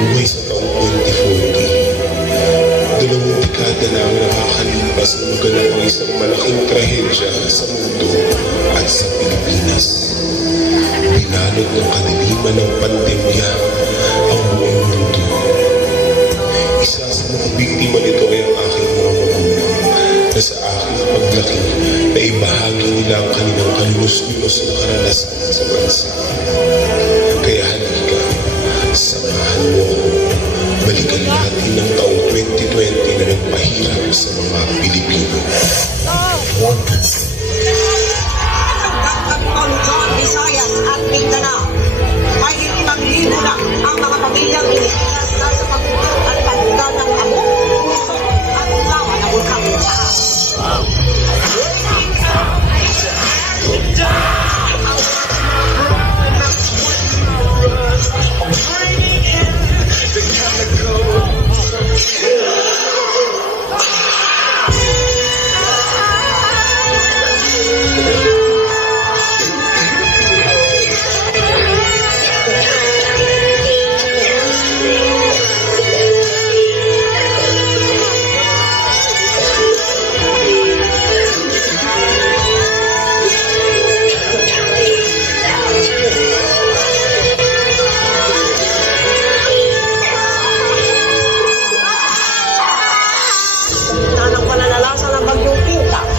buhay sa taong 2040. Dalawang dekada na ang nakakalipas na maganap ang isang malaking trahedya sa mundo at sa Pilipinas. Binalot ng kadiliman ng pandemya ang buong mundo. Isa sa mga biktima nito ay ang aking mga magulang na sa aking paglaki na ibahagi nila ang kanilang kalunos-lunos na karanasan sa bansa. Kaya halika, samahan mo ako. Balikan natin ang taong 2020 na nagpahirap sa mga Pilipino. Luzon, Visayas at Mindanao. May 5,000 na ang mga pamilyang iniilas na sa pagputok at pagputok ng amo, puso at lawa ng bulkang taas.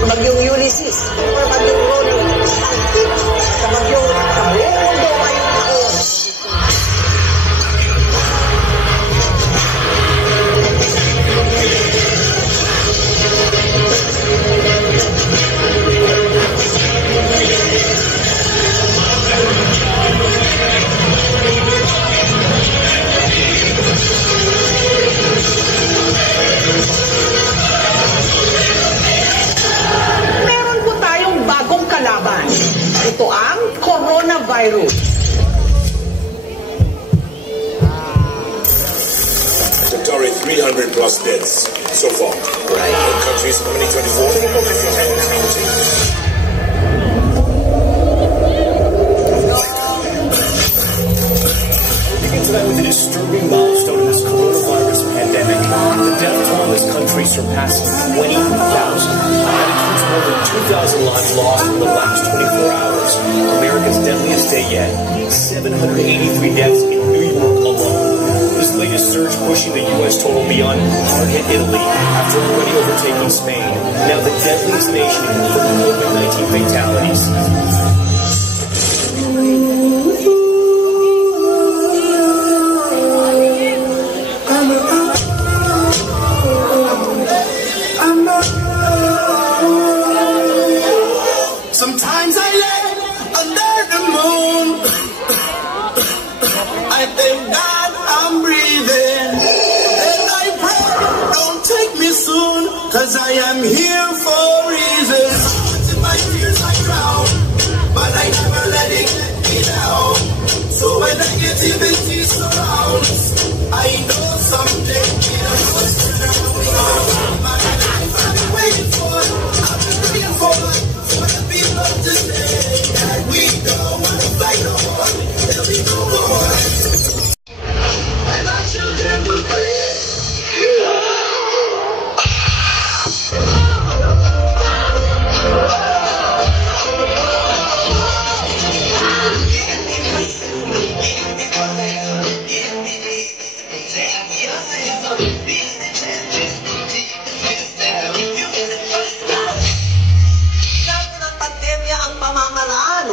Bagyong Ulysses, or bagyong Rolling, sa bagyong sa buong mundo ngayong taon. Ito ang coronavirus. Victoria, 300 plus deaths so far. Right. In countries 2024. Tonight with a disturbing milestone in this coronavirus pandemic. The death toll in this country surpassed 20,000. That includes more than 2,000 lives lost in the last 24 hours. America's deadliest day yet. 783 deaths in New York alone. This latest surge pushing the U.S. total beyond hard-hit Italy after already overtaking Spain. Now the deadliest nation for COVID-19 fatalities. Sometimes I lay under the moon. I thank God I'm breathing. And I pray, don't take me soon, 'cause I am here for a reason. In my tears I drown, but I never let it get me down. So when negativity surrounds, I know someday it'll turn around. My life I've been waiting for, I've been praying for. To say that we don't want to fight no more, there'll be no more, and our children will free.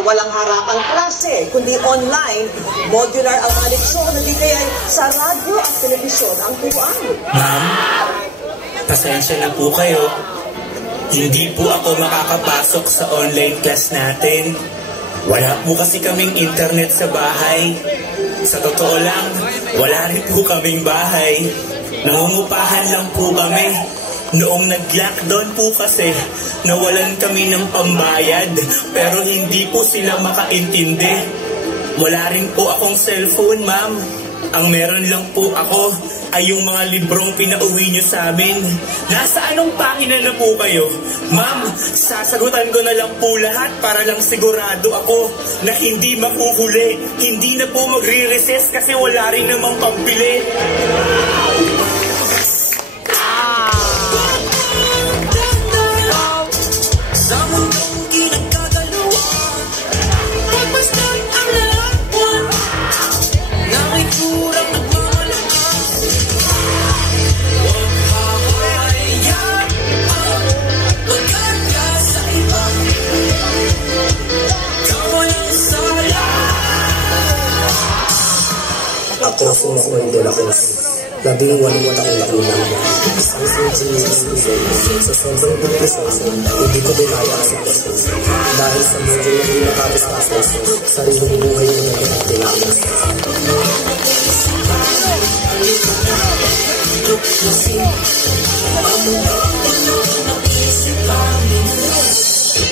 Walang harapan klase, kundi online, modular ang mga leksyon, hindi kaya sa radyo at telebisyon ang turuan. Ma'am, pasensya na po kayo. Hindi po ako makakapasok sa online class natin. Wala po kasi kaming internet sa bahay. Sa totoo lang, wala rin po kaming bahay. Nangungupahan lang po kami. Noong nag-lockdown po kasi, nawalan kami ng pambayad, pero hindi po sila makaintindi. Wala rin po akong cellphone, ma'am. Ang meron lang po ako ay yung mga librong pinauwi nyo sa amin. Nasa anong pangina na po kayo? Ma'am, sasagutan ko na lang po lahat para lang sigurado ako na hindi makuhuli. Hindi na po magre-recess kasi wala rin namang pambili. Ako si Manuel de la Cruz, 18 taong nagulang, isang engineering student. Sa sobrang depresyon, hindi ko dinaya sa pesos. Dahil sa medyo na hindi nakapasasas, sariling buhay ko na ang tinakas.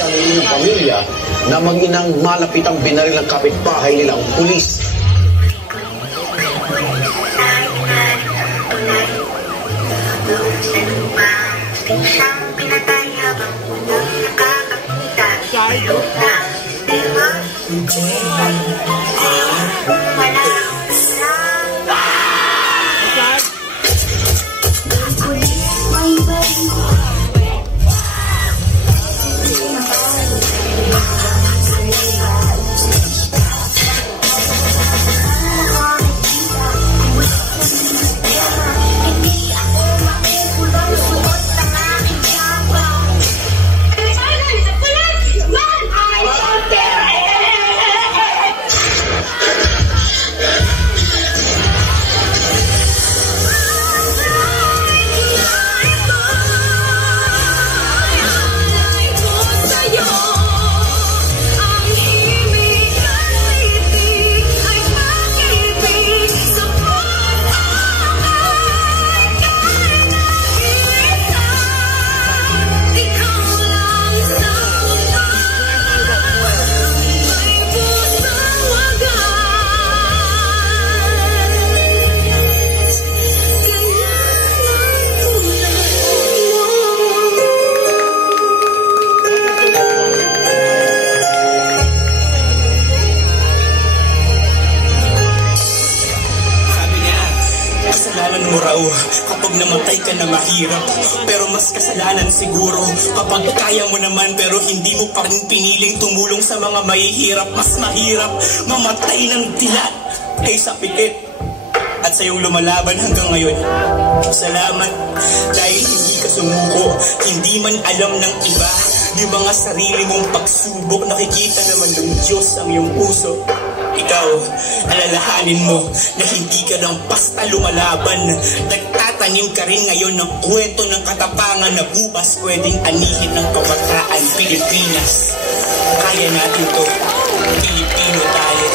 Ang inyong pamilya na mag-inang malapitang binaril ang kapitbahay nila ang pulis. Siyang pinatay habang unang nakakakita sa lupa. Diba? Wala kapag namatay ka na mahirap, pero mas kasalanan siguro kapag kaya mo naman pero hindi mo pa rin piniling tumulong sa mga mahihirap. Mas mahirap mamatay ng dilat kaysa pikit. At sa iyong lumalaban hanggang ngayon, salamat dahil hindi ka sumuko. Hindi man alam ng iba yung mga sarili mong pagsubok. Nakikita naman ng Diyos ang iyong puso. Ikaw, alalahanin mo na hindi ka lang basta lumalaban. Nagtatanim ka rin ngayon ng kwento ng katapangan na bukas pwedeng anihin ng kabataan Pilipinas. Kaya natin to. Pilipino tayo.